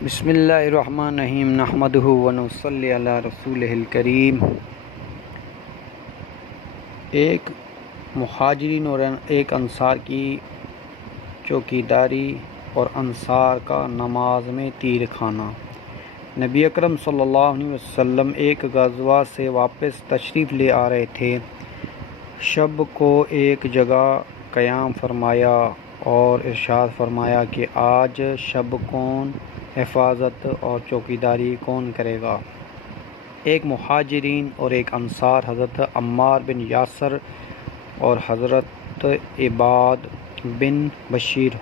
بسم اللہ الرحمن الرحیم نحمدہ ونصلی علی رسولہ الکریم۔ ایک مہاجرین اور ایک انصار کی چوکیداری اور انصار کا نماز میں تیر کھانا۔ نبی اکرم صلی اللہ علیہ وسلم ایک غزوہ سے واپس تشریف لے آ رہے تھے۔ شب کو ایک جگہ قیام فرمایا اور ارشاد فرمایا کہ آج شب کون حفاظت اور چوکیداری کون کرے گا؟ ایک مہاجرین اور ایک انصار حضرت عمار بن یاسر اور حضرت عباد بن بشیر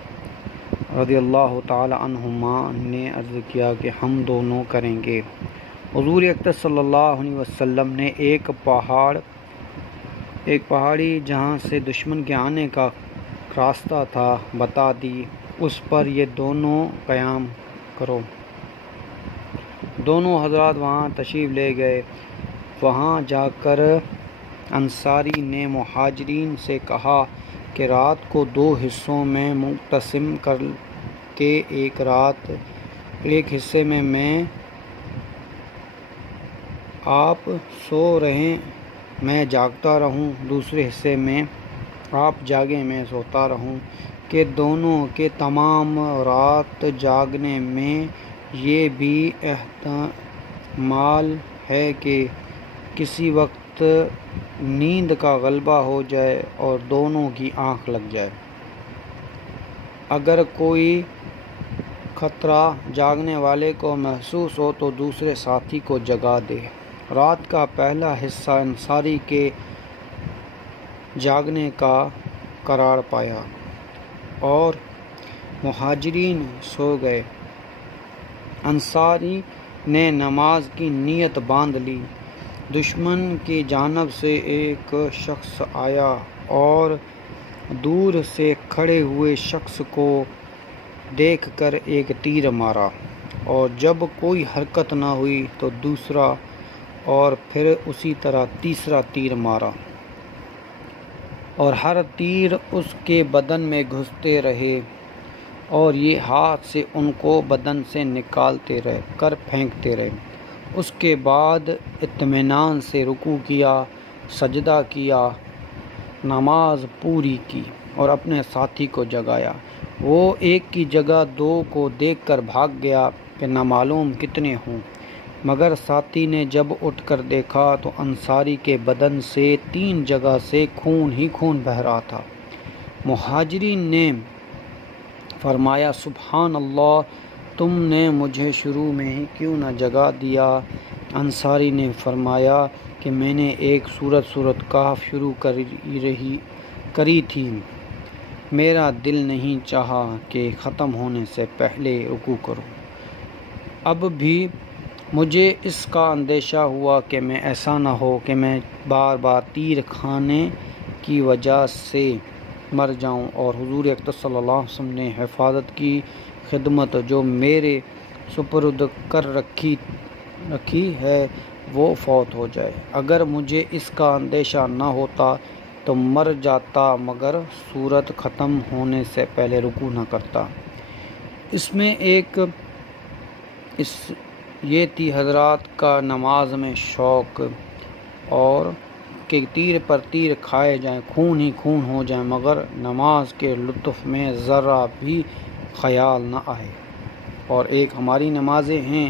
رضی اللہ تعالی عنہما نے عرض کیا کہ ہم دونوں کریں گے۔ حضور اکرم صلی اللہ علیہ وسلم نے ایک پہاڑی جہاں سے دشمن کے آنے کا راستہ تھا بتا دی، اس پر یہ دونوں قیام کرو۔ دونوں حضرات وہاں تشریف لے گئے۔ وہاں جا کر انصاری نے مہاجرین سے کہا کہ رات کو دو حصوں میں مقسم کر کے ایک حصے میں آپ سو رہیں میں جاگتا رہوں، دوسرے حصے میں آپ جاگیں میں سوتا رہوں، کہ دونوں کے تمام رات جاگنے میں یہ بھی احتمال ہے کہ کسی وقت نیند کا غلبہ ہو جائے اور دونوں کی آنکھ لگ جائے۔ اگر کوئی خطرہ جاگنے والے کو محسوس ہو تو دوسرے ساتھی کو جگا دے۔ رات کا پہلا حصہ انصاری کے جاگنے کا قرار پایا اور مہاجرین سو گئے۔ انصاری نے نماز کی نیت باندھ لی۔ دشمن کی جانب سے ایک شخص آیا اور دور سے کھڑے ہوئے شخص کو دیکھ کر ایک تیر مارا، اور جب کوئی حرکت نہ ہوئی تو دوسرا اور پھر اسی طرح تیسرا تیر مارا، اور ہر تیر اس کے بدن میں گھستے رہے اور یہ ہاتھ سے ان کو بدن سے نکالتے رہ کر پھینکتے رہے۔ اس کے بعد اطمینان سے رکوع کیا، سجدہ کیا، نماز پوری کی اور اپنے ساتھی کو جگایا۔ وہ ایک کی جگہ دو کو دیکھ کر بھاگ گیا کہ نہ معلوم کتنے ہوں، مگر ساتھی نے جب اٹھ کر دیکھا تو انصاری کے بدن سے 3 جگہ سے خون ہی خون بہہ رہا تھا۔ مہاجرین نے فرمایا سبحان اللہ، تم نے مجھے شروع میں ہی کیوں نہ جگا دیا؟ انصاری نے فرمایا کہ میں نے ایک سورۃ کہف شروع کری تھی، میرا دل نہیں چاہا کہ ختم ہونے سے پہلے رکوع کروں۔ اب بھی مجھے اس کا اندیشہ ہوا کہ میں ایسا نہ ہو کہ میں بار بار تیر کھانے کی وجہ سے مر جاؤں اور حضور اکرم صلی اللہ علیہ وسلم نے حفاظت کی خدمت جو میرے سپرد کر رکھی ہے وہ فوت ہو جائے۔ اگر مجھے اس کا اندیشہ نہ ہوتا تو مر جاتا، مگر سورت ختم ہونے سے پہلے رکوع نہ کرتا۔ اس میں یہ تھی حضرات کا نماز میں شوق، اور کہ تیر پر تیر کھائے جائیں، خون ہی خون ہو جائیں، مگر نماز کے لطف میں ذرہ بھی خیال نہ آئے۔ اور ایک ہماری نمازیں ہیں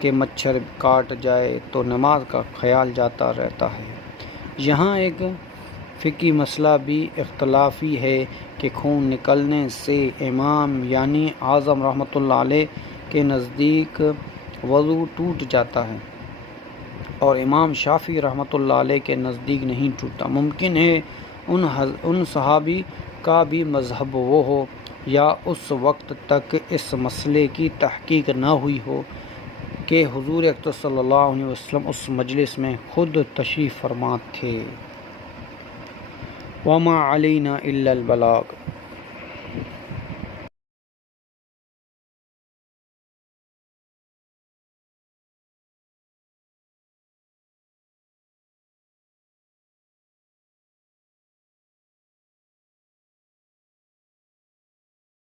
کہ مچھر کاٹ جائے تو نماز کا خیال جاتا رہتا ہے۔ یہاں ایک فقہی مسئلہ بھی اختلافی ہے کہ خون نکلنے سے امام یعنی اعظم رحمۃ اللہ علیہ کے نزدیک وضو ٹوٹ جاتا ہے اور امام شافعی رحمۃ اللہ علیہ کے نزدیک نہیں ٹوٹتا۔ ممکن ہے ان صحابی کا بھی مذہب وہ ہو، یا اس وقت تک اس مسئلے کی تحقیق نہ ہوئی ہو کہ حضور اکرم صلی اللہ علیہ وسلم اس مجلس میں خود تشریف فرما تھے۔ وما علینا الا البلاغ۔